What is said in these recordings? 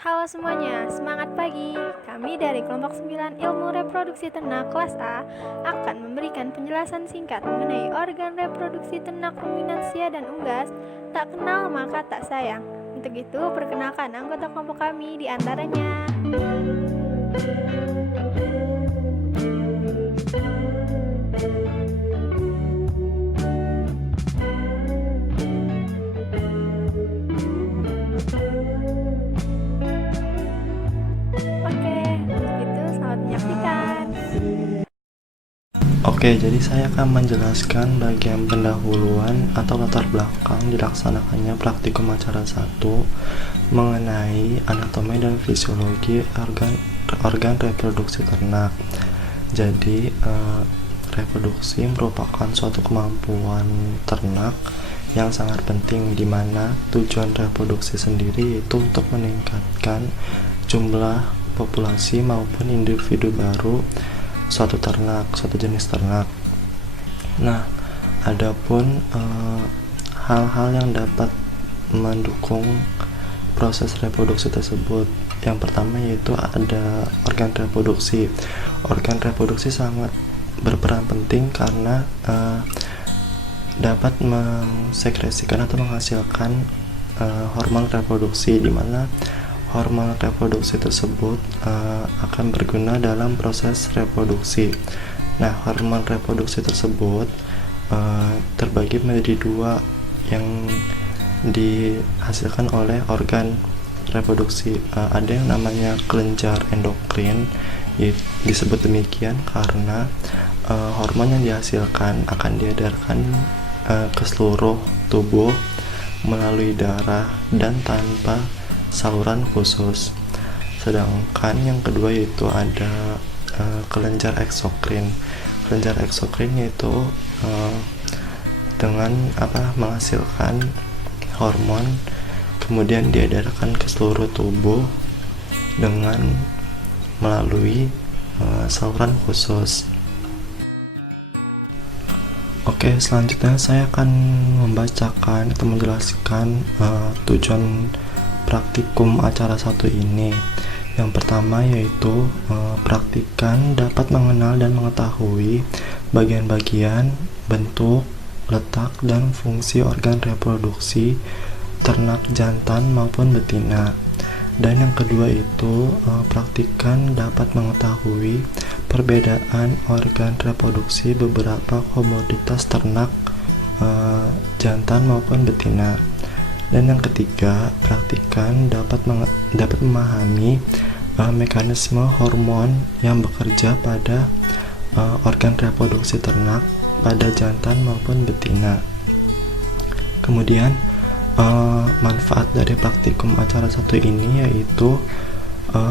Halo semuanya, semangat pagi. Kami dari kelompok 9 Ilmu Reproduksi Ternak kelas A akan memberikan penjelasan singkat mengenai organ reproduksi ternak ruminansia dan unggas. Tak kenal maka tak sayang. Untuk itu, perkenalkan anggota kelompok kami di antaranya. Oke, untuk itu selamat menyaksikan. Oke, jadi saya akan menjelaskan bagian pendahuluan atau latar belakang dilaksanakannya praktikum acara 1 mengenai anatomi dan fisiologi organ reproduksi ternak. Jadi, reproduksi merupakan suatu kemampuan ternak yang sangat penting, di mana tujuan reproduksi sendiri itu untuk meningkatkan jumlah populasi maupun individu baru suatu jenis ternak. Nah, adapun hal-hal yang dapat mendukung proses reproduksi tersebut, yang pertama yaitu ada organ reproduksi. Organ reproduksi sangat berperan penting karena dapat mensekresikan atau menghasilkan hormon reproduksi, di mana hormon reproduksi tersebut akan berguna dalam proses reproduksi. Nah, hormon reproduksi tersebut terbagi menjadi dua, yang dihasilkan oleh organ reproduksi. Ada yang namanya kelenjar endokrin, disebut demikian karena hormon yang dihasilkan akan diedarkan ke seluruh tubuh melalui darah dan tanpa saluran khusus. Sedangkan yang kedua yaitu ada kelenjar eksokrin. Kelenjar eksokrin yaitu dengan menghasilkan hormon, kemudian diedarkan ke seluruh tubuh dengan melalui saluran khusus. Oke, selanjutnya saya akan membacakan atau menjelaskan tujuan praktikum acara 1 ini. Yang pertama yaitu praktikan dapat mengenal dan mengetahui bagian-bagian, bentuk, letak, dan fungsi organ reproduksi ternak jantan maupun betina. Dan yang kedua itu praktikan dapat mengetahui perbedaan organ reproduksi beberapa komoditas ternak jantan maupun betina. Dan yang ketiga, praktikan dapat memahami mekanisme hormon yang bekerja pada organ reproduksi ternak pada jantan maupun betina. Kemudian manfaat dari praktikum acara 1 ini yaitu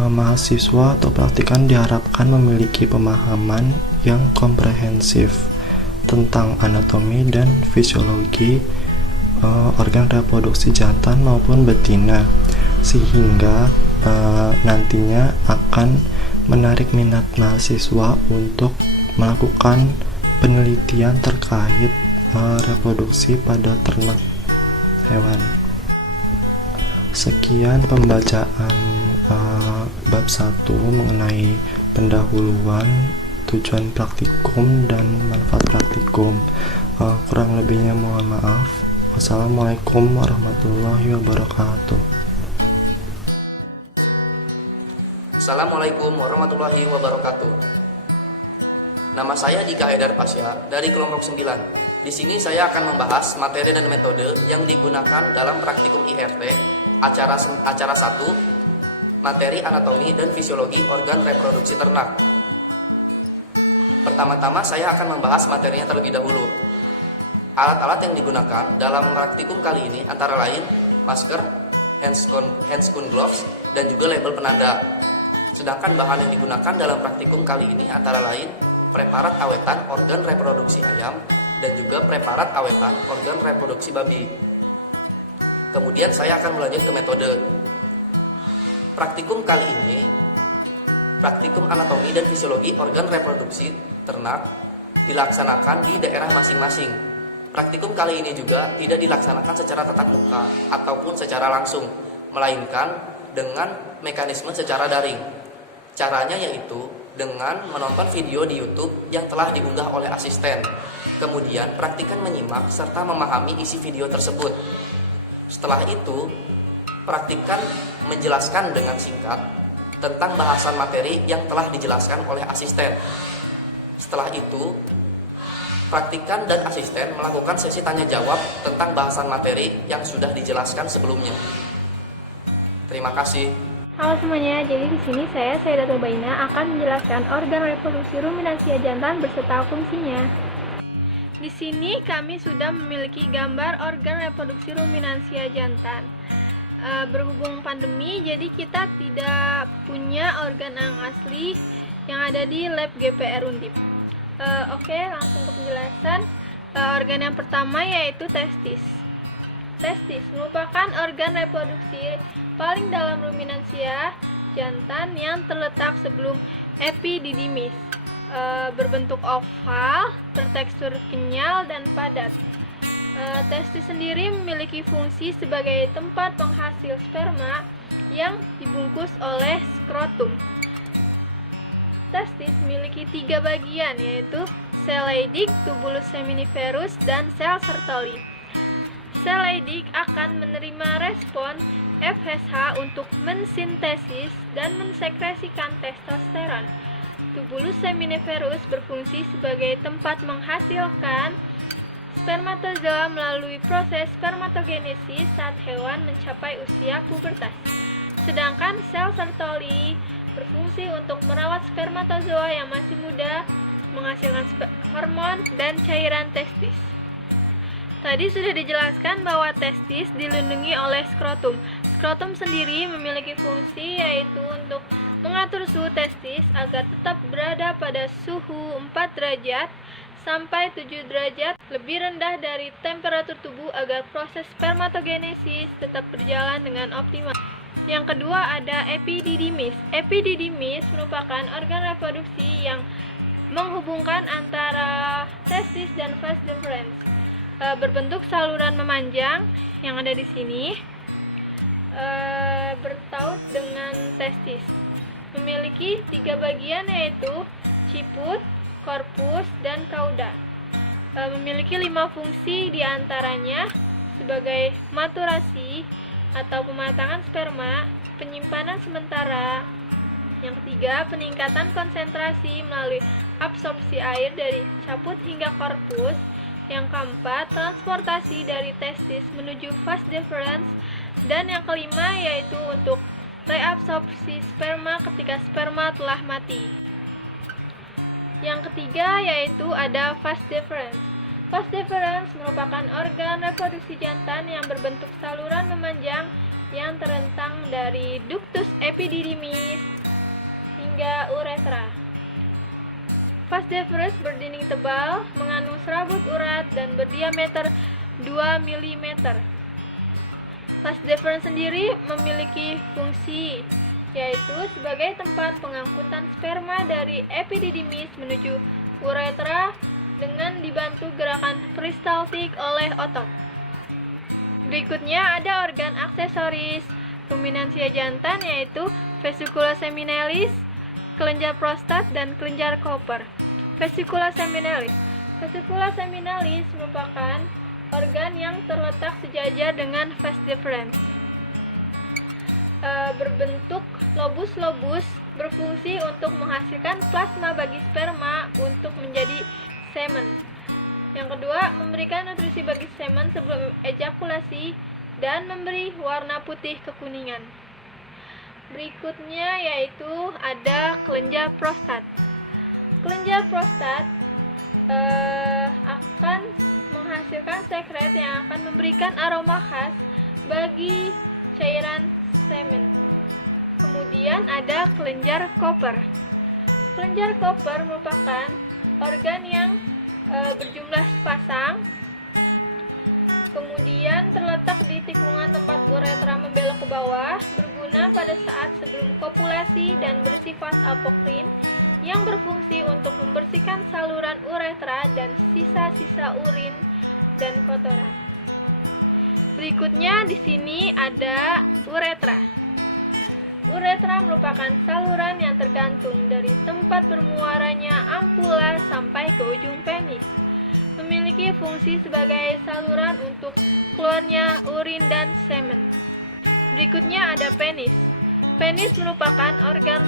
mahasiswa atau praktikan diharapkan memiliki pemahaman yang komprehensif tentang anatomi dan fisiologi organ reproduksi jantan maupun betina, sehingga nantinya akan menarik minat mahasiswa untuk melakukan penelitian terkait reproduksi pada ternak hewan. Sekian pembacaan bab 1 mengenai pendahuluan, tujuan praktikum, dan manfaat praktikum. Kurang lebihnya mohon maaf. Wassalamualaikum warahmatullahi wabarakatuh. Assalamualaikum warahmatullahi wabarakatuh. Nama saya Dika Haidar Pasya dari kelompok 9. Di sini saya akan membahas materi dan metode yang digunakan dalam praktikum IRT acara 1, materi anatomi dan fisiologi organ reproduksi ternak. Pertama-tama saya akan membahas materinya terlebih dahulu. Alat-alat yang digunakan dalam praktikum kali ini antara lain masker, handscone gloves, dan juga label penanda. Sedangkan bahan yang digunakan dalam praktikum kali ini antara lain preparat awetan organ reproduksi ayam dan juga preparat awetan organ reproduksi babi. Kemudian saya akan melanjut ke metode. Praktikum kali ini, praktikum anatomi dan fisiologi organ reproduksi ternak dilaksanakan di daerah masing-masing. Praktikum kali ini juga tidak dilaksanakan secara tatap muka ataupun secara langsung, melainkan dengan mekanisme secara daring. Caranya yaitu dengan menonton video di YouTube yang telah diunggah oleh asisten. Kemudian praktikkan menyimak serta memahami isi video tersebut. Setelah itu, praktikkan menjelaskan dengan singkat tentang bahasan materi yang telah dijelaskan oleh asisten. Setelah itu, praktikan dan asisten melakukan sesi tanya jawab tentang bahasan materi yang sudah dijelaskan sebelumnya. Terima kasih. Halo semuanya, jadi di sini saya Sayyidatul Baina akan menjelaskan organ reproduksi ruminansia jantan beserta fungsinya. Di sini kami sudah memiliki gambar organ reproduksi ruminansia jantan. Berhubung pandemi, jadi kita tidak punya organ yang asli yang ada di lab GPR Undip. Oke, langsung ke penjelasan. Organ yang pertama yaitu testis. Testis merupakan organ reproduksi paling dalam ruminansia jantan yang terletak sebelum epididymis. Berbentuk oval, bertekstur kenyal dan padat. Testis sendiri memiliki fungsi sebagai tempat penghasil sperma yang dibungkus oleh skrotum. Testis memiliki 3 bagian, yaitu sel Leydig, tubulus seminiferus, dan sel Sertoli. Sel Leydig akan menerima respon FSH untuk mensintesis dan mensekresikan testosteron. Tubulus seminiferus berfungsi sebagai tempat menghasilkan spermatozoa melalui proses spermatogenesis saat hewan mencapai usia pubertas. Sedangkan sel Sertoli berfungsi untuk merawat spermatozoa yang masih muda, menghasilkan hormon dan cairan testis. Tadi sudah dijelaskan bahwa testis dilindungi oleh skrotum. Skrotum sendiri memiliki fungsi yaitu untuk mengatur suhu testis agar tetap berada pada suhu 4 derajat sampai 7 derajat lebih rendah dari temperatur tubuh agar proses spermatogenesis tetap berjalan dengan optimal. Yang kedua ada epididymis. Epididymis merupakan organ reproduksi yang menghubungkan antara testis dan vas deferens. Berbentuk saluran memanjang yang ada di sini, bertaut dengan testis. Memiliki 3 bagian yaitu ciput, korpus, dan kauda. Memiliki 5 fungsi diantaranya sebagai maturasi atau pematangan sperma, penyimpanan sementara. Yang ketiga, peningkatan konsentrasi melalui absorpsi air dari caput hingga korpus. Yang keempat, transportasi dari testis menuju vas deferens. Dan yang kelima yaitu untuk reabsorpsi sperma ketika sperma telah mati. Yang ketiga yaitu ada vas deferens. Vas deferens merupakan organ reproduksi jantan yang berbentuk saluran memanjang yang terentang dari ductus epididymis hingga uretra. Vas deferens berdinding tebal, mengandung serabut urat dan berdiameter 2 mm. Vas deferens sendiri memiliki fungsi yaitu sebagai tempat pengangkutan sperma dari epididymis menuju uretra dengan dibantu gerakan peristaltik oleh otot. Berikutnya ada organ aksesoris ruminansia jantan yaitu vesicula seminalis, kelenjar prostat, dan kelenjar Cooper. Vesicula seminalis. Vesicula seminalis merupakan organ yang terletak sejajar dengan vas deferens. Berbentuk lobus-lobus, berfungsi untuk menghasilkan plasma bagi sperma untuk menjadi semen. Yang kedua, memberikan nutrisi bagi semen sebelum ejakulasi dan memberi warna putih kekuningan. Berikutnya yaitu ada kelenjar prostat. Kelenjar prostat akan menghasilkan sekret yang akan memberikan aroma khas bagi cairan semen. Kemudian ada kelenjar Cooper. Kelenjar Cooper merupakan organ yang berjumlah sepasang, kemudian terletak di tikungan tempat uretra membelok ke bawah, berguna pada saat sebelum kopulasi dan bersifat apokrin yang berfungsi untuk membersihkan saluran uretra dan sisa-sisa urin dan kotoran. Berikutnya di sini ada uretra. Uretra merupakan saluran yang tergantung dari tempat bermuaranya ampula sampai ke ujung penis. Memiliki fungsi sebagai saluran untuk keluarnya urin dan semen. Berikutnya ada penis. Penis merupakan organ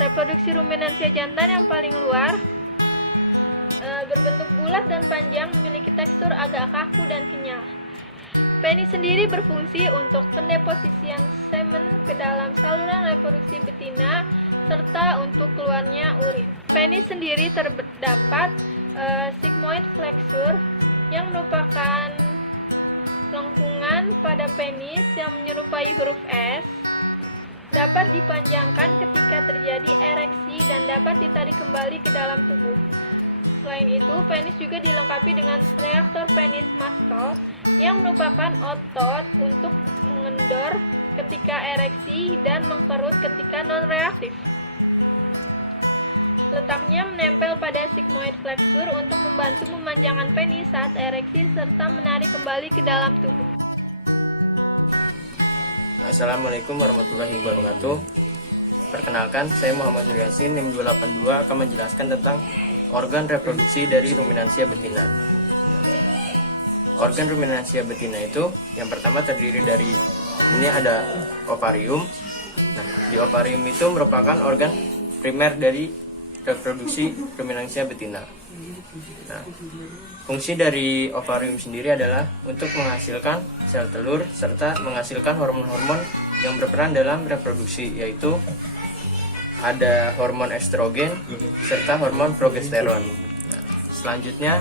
reproduksi ruminansia jantan yang paling luar, berbentuk bulat dan panjang, memiliki tekstur agak kaku dan kenyal. Penis sendiri berfungsi untuk pendeposisian semen ke dalam saluran reproduksi betina serta untuk keluarnya urin. Penis sendiri terdapat sigmoid flexure yang merupakan lengkungan pada penis yang menyerupai huruf S, dapat dipanjangkan ketika terjadi ereksi dan dapat ditarik kembali ke dalam tubuh. Selain itu, penis juga dilengkapi dengan reaktor penis muscle yang merupakan otot untuk mengendor ketika ereksi dan mengkerut ketika non-reaktif. Letaknya menempel pada sigmoid flexure untuk membantu memanjangkan penis saat ereksi serta menarik kembali ke dalam tubuh. Assalamualaikum warahmatullahi wabarakatuh. Perkenalkan, saya Muhammad Nur Yasin, NIM 282 akan menjelaskan tentang organ reproduksi dari ruminansia betina. Organ ruminansia betina itu yang pertama terdiri dari, ini ada ovarium. Nah, di ovarium itu merupakan organ primer dari reproduksi ruminansia betina. Nah, fungsi dari ovarium sendiri adalah untuk menghasilkan sel telur serta menghasilkan hormon-hormon yang berperan dalam reproduksi, yaitu ada hormon estrogen serta hormon progesteron. Nah, selanjutnya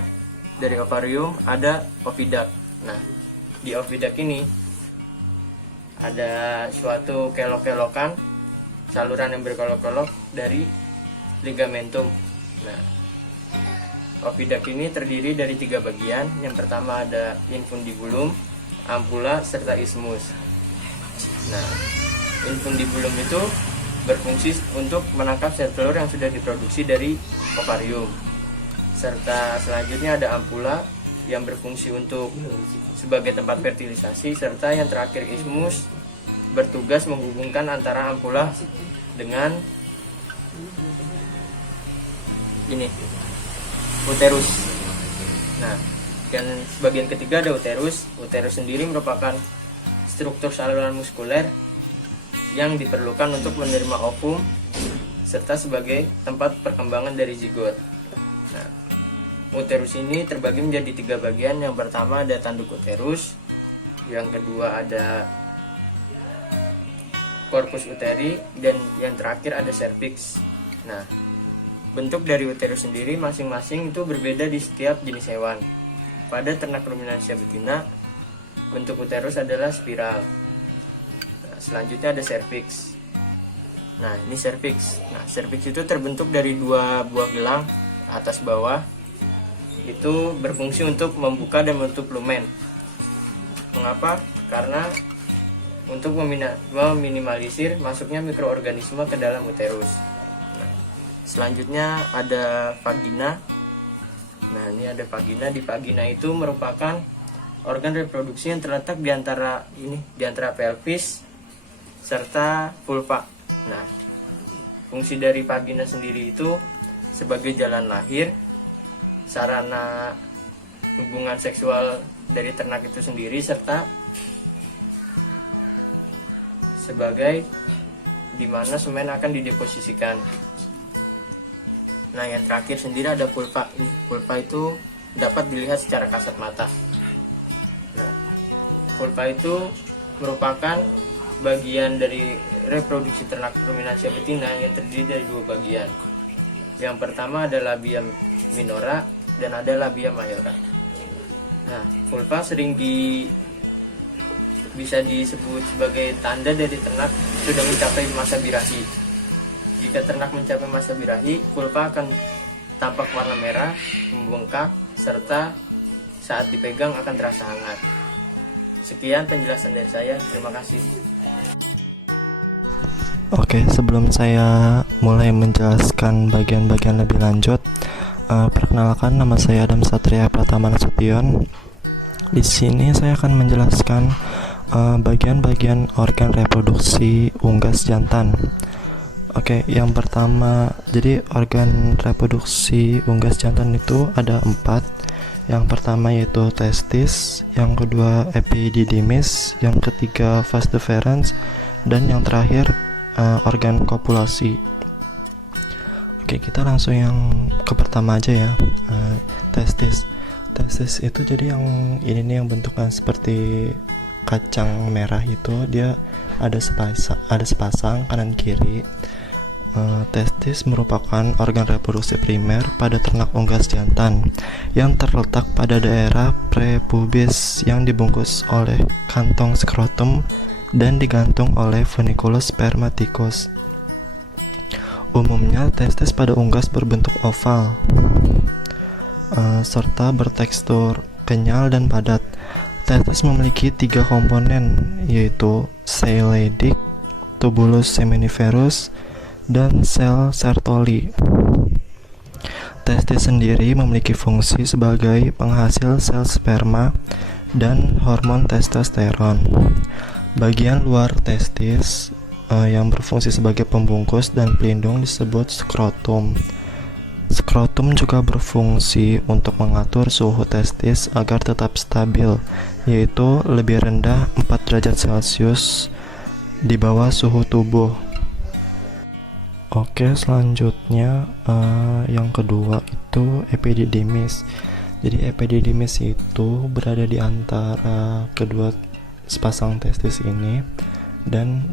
dari ovarium ada oviduct. Nah, di oviduct ini ada suatu kelok-kelokan saluran yang berkelok-kelok dari ligamentum. Nah, oviduct ini terdiri dari 3 bagian. Yang pertama ada infundibulum, ampula, serta isthmus. Nah, infundibulum itu berfungsi untuk menangkap sel telur yang sudah diproduksi dari ovarium. Serta selanjutnya ada ampula yang berfungsi untuk sebagai tempat fertilisasi, serta yang terakhir isthmus bertugas menghubungkan antara ampula dengan ini uterus. Nah, dan bagian ketiga ada uterus. Uterus sendiri merupakan struktur saluran muskuler yang diperlukan untuk menerima ovum serta sebagai tempat perkembangan dari zigot. Nah, uterus ini terbagi menjadi 3 bagian. Yang pertama ada tanduk uterus, yang kedua ada corpus uteri, dan yang terakhir ada cervix. Nah, bentuk dari uterus sendiri masing-masing itu berbeda di setiap jenis hewan. Pada ternak ruminansia betina, bentuk uterus adalah spiral. Nah, selanjutnya ada cervix. Nah, ini cervix. Nah, cervix itu terbentuk dari 2 buah gelang atas bawah. Itu berfungsi untuk membuka dan menutup lumen. Mengapa? Karena untuk meminimalisir masuknya mikroorganisme ke dalam uterus. Selanjutnya ada vagina. Nah, ini ada vagina. Di vagina itu merupakan organ reproduksi yang terletak di antara pelvis serta vulva. Nah, fungsi dari vagina sendiri itu sebagai jalan lahir, sarana hubungan seksual dari ternak itu sendiri, serta sebagai di mana semen akan dideposisikan. Nah, yang terakhir sendiri ada vulva. Vulva itu dapat dilihat secara kasat mata. Nah, vulva itu merupakan bagian dari reproduksi ternak ruminansia betina yang terdiri dari 2 bagian. Yang pertama ada labia minora dan ada labia majora. Nah, vulva bisa disebut sebagai tanda dari ternak sudah mencapai masa birahi. Jika ternak mencapai masa birahi, vulva akan tampak warna merah, membengkak, serta saat dipegang akan terasa hangat. Sekian penjelasan dari saya, terima kasih. Oke, sebelum saya mulai menjelaskan bagian-bagian lebih lanjut, perkenalkan, nama saya Adam Satria Pratama Nasution. Di sini saya akan menjelaskan bagian-bagian organ reproduksi unggas jantan. Oke, yang pertama, jadi organ reproduksi unggas jantan itu ada 4. Yang pertama yaitu testis, yang kedua epididymis, yang ketiga vas deferens, dan yang terakhir organ kopulasi. Oke, kita langsung yang ke pertama aja ya. Testis. Testis itu jadi yang ini nih, yang bentuknya seperti kacang merah itu, dia ada sepasang kanan kiri. Testis merupakan organ reproduksi primer pada ternak unggas jantan yang terletak pada daerah prepubis yang dibungkus oleh kantong skrotum dan digantung oleh funiculus spermaticus. Umumnya testis pada unggas berbentuk oval serta bertekstur kenyal dan padat. Testis memiliki 3 komponen, yaitu Seileidik, tubulus seminiferus, dan sel Sertoli. Testis sendiri memiliki fungsi sebagai penghasil sel sperma dan hormon testosteron. Bagian luar testis yang berfungsi sebagai pembungkus dan pelindung disebut skrotum. Skrotum juga berfungsi untuk mengatur suhu testis agar tetap stabil, yaitu lebih rendah 4 derajat Celcius di bawah suhu tubuh. Oke, selanjutnya yang kedua itu epididymis. Jadi epididymis itu berada di antara kedua sepasang testis ini, dan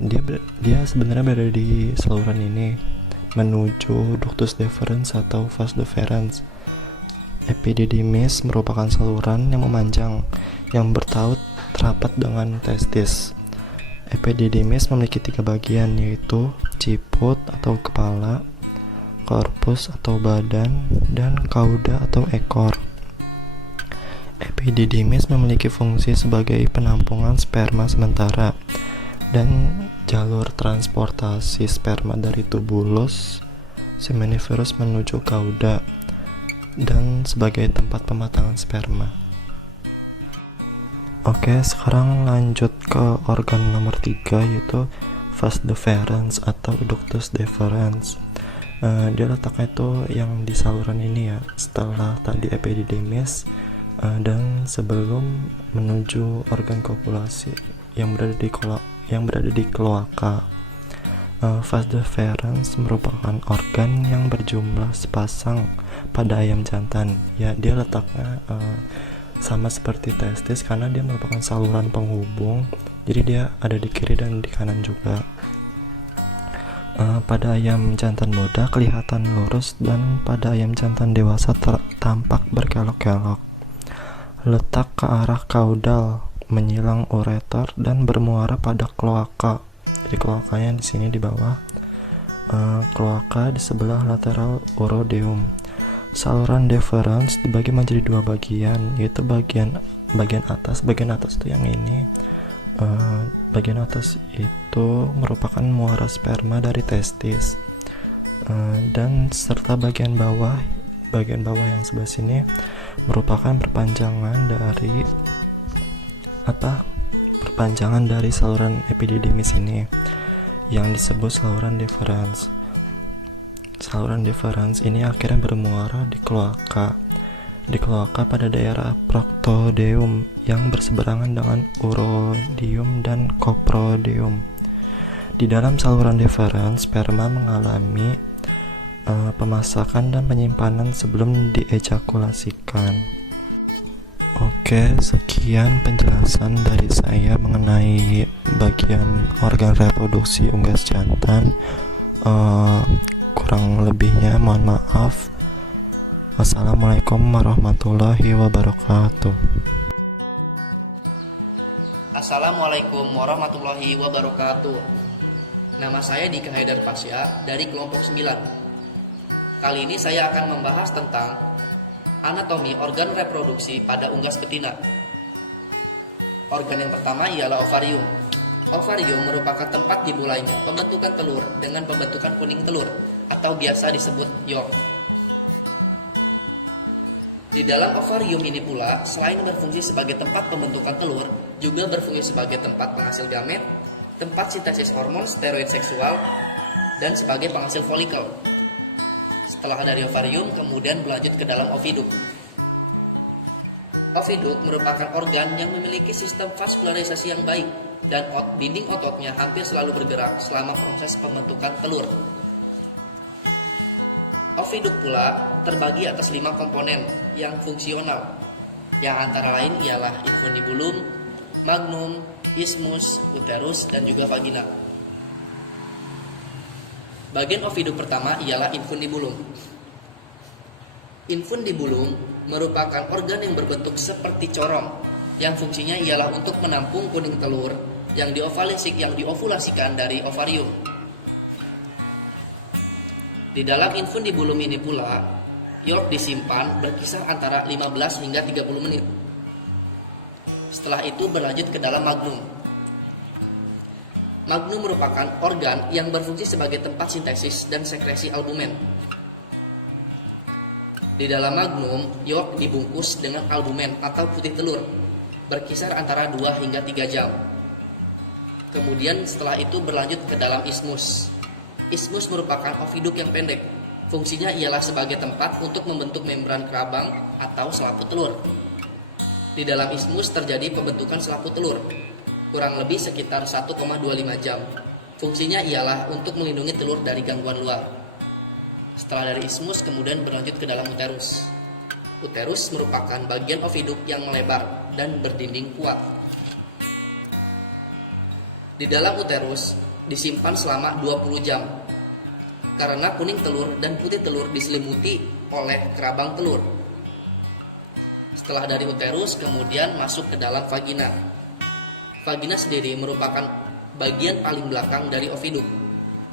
dia sebenarnya berada di saluran ini menuju ductus deferens atau vas deferens. Epididymis merupakan saluran yang memanjang yang bertaut rapat dengan testis. Epididymis memiliki 3 bagian, yaitu ciput atau kepala, korpus atau badan, dan cauda atau ekor. Epididymis memiliki fungsi sebagai penampungan sperma sementara dan jalur transportasi sperma dari tubulus seminiferus menuju cauda, dan sebagai tempat pematangan sperma. Oke, sekarang lanjut ke organ nomor 3, yaitu vas deferens atau ductus deferens. Dia letaknya itu yang di saluran ini ya, setelah tadi epididymis dan sebelum menuju organ kopulasi yang berada di kloaka. Vas deferens merupakan organ yang berjumlah sepasang pada ayam jantan. Ya, dia letaknya sama seperti testis karena dia merupakan saluran penghubung, jadi dia ada di kiri dan di kanan juga. Pada ayam jantan muda kelihatan lurus, dan pada ayam jantan dewasa tampak berkelok-kelok. Letak ke arah kaudal, menyilang ureter dan bermuara pada kloaka. Jadi kloakanya di sini di bawah. Kloaka di sebelah lateral urodeum. Saluran deferens dibagi menjadi 2 bagian, yaitu bagian atas. Bagian atas itu yang ini. Bagian atas itu merupakan muara sperma dari testis, dan serta bagian bawah yang sebelah sini merupakan perpanjangan dari saluran epididymis ini yang disebut saluran deferens. Saluran deferens ini akhirnya bermuara di kloaka. Di kloaka pada daerah proctodeum yang berseberangan dengan urodium dan coprodeum. Di dalam saluran deferens, sperma mengalami pemasakan dan penyimpanan sebelum diejakulasikan. Oke, sekian penjelasan dari saya mengenai bagian organ reproduksi unggas jantan. Kurang lebihnya mohon maaf. Wassalamualaikum warahmatullahi wabarakatuh. Assalamualaikum warahmatullahi wabarakatuh. Nama saya Dika Haidar Pasya dari kelompok 9. Kali ini saya akan membahas tentang anatomi organ reproduksi pada unggas betina. Organ yang pertama ialah ovarium. Ovarium merupakan tempat dimulainya pembentukan telur dengan pembentukan kuning telur atau biasa disebut yolk. Di dalam ovarium ini pula, selain berfungsi sebagai tempat pembentukan telur, juga berfungsi sebagai tempat penghasil gamet, tempat sintesis hormon steroid seksual, dan sebagai penghasil folikel. Setelah dari ovarium, kemudian berlanjut ke dalam oviduk. Oviduk merupakan organ yang memiliki sistem vaskularisasi yang baik, dan dinding ototnya hampir selalu bergerak selama proses pembentukan telur. Oviduk pula terbagi atas 5 komponen yang fungsional, yang antara lain ialah infundibulum, magnum, isthmus, uterus, dan juga vagina. Bagian oviduk pertama ialah infundibulum. Infundibulum merupakan organ yang berbentuk seperti corong, yang fungsinya ialah untuk menampung kuning telur yang diovulasikan dari ovarium. Di dalam infundibulum ini pula, yolk disimpan berkisar antara 15 hingga 30 menit. Setelah itu berlanjut ke dalam magnum. Magnum merupakan organ yang berfungsi sebagai tempat sintesis dan sekresi albumen. Di dalam magnum, yolk dibungkus dengan albumen atau putih telur, berkisar antara 2 hingga 3 jam. Kemudian setelah itu berlanjut ke dalam isthmus. Isthmus merupakan oviduk yang pendek. Fungsinya ialah sebagai tempat untuk membentuk membran kerabang atau selaput telur. Di dalam isthmus terjadi pembentukan selaput telur, kurang lebih sekitar 1,25 jam. Fungsinya ialah untuk melindungi telur dari gangguan luar. Setelah dari isthmus kemudian berlanjut ke dalam uterus. Uterus merupakan bagian oviduk yang melebar dan berdinding kuat. Di dalam uterus disimpan selama 20 jam karena kuning telur dan putih telur diselimuti oleh kerabang telur. Setelah dari uterus kemudian masuk ke dalam vagina. Vagina sendiri merupakan bagian paling belakang dari oviduk.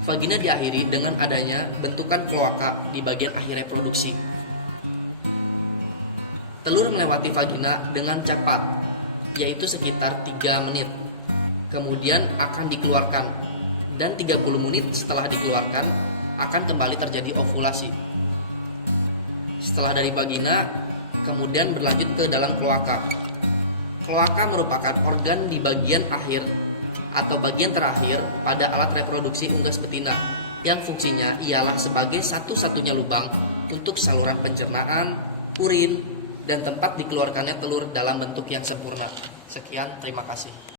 Vagina diakhiri dengan adanya bentukan kloaka di bagian akhir reproduksi. Telur melewati vagina dengan cepat, yaitu sekitar 3 menit. Kemudian akan dikeluarkan, dan 30 menit setelah dikeluarkan akan kembali terjadi ovulasi. Setelah dari vagina, kemudian berlanjut ke dalam kloaka. Kloaka merupakan organ di bagian akhir atau bagian terakhir pada alat reproduksi unggas betina, yang fungsinya ialah sebagai satu-satunya lubang untuk saluran pencernaan, urin, dan tempat dikeluarkannya telur dalam bentuk yang sempurna. Sekian, terima kasih.